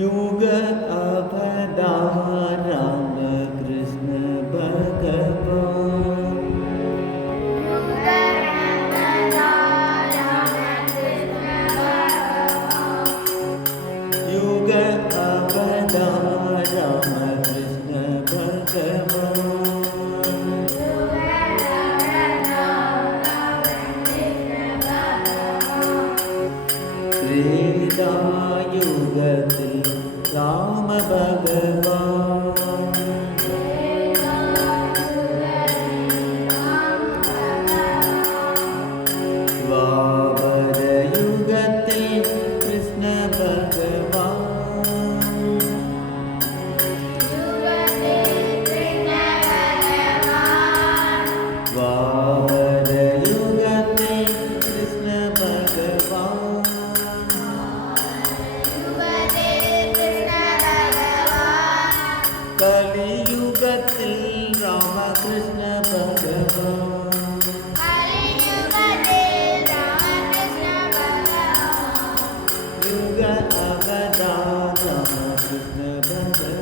युग अवतार राम कृष्ण भगवान। युग अवतार राम कृष्ण भगवान। त्रेता युगத்தில் राम भगवान। द्वापर युगத்தில் कृष्ण भगवान। द्वापर युगத்தில் कृष्ण भगवान। कलियुगத்தில் रामकृष्ण भगवान। युग अवतार रामकृष्ण भगवान।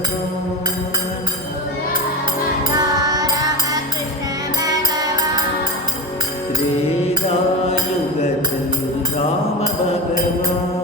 त्रेता युगத்தில் राम भगवान।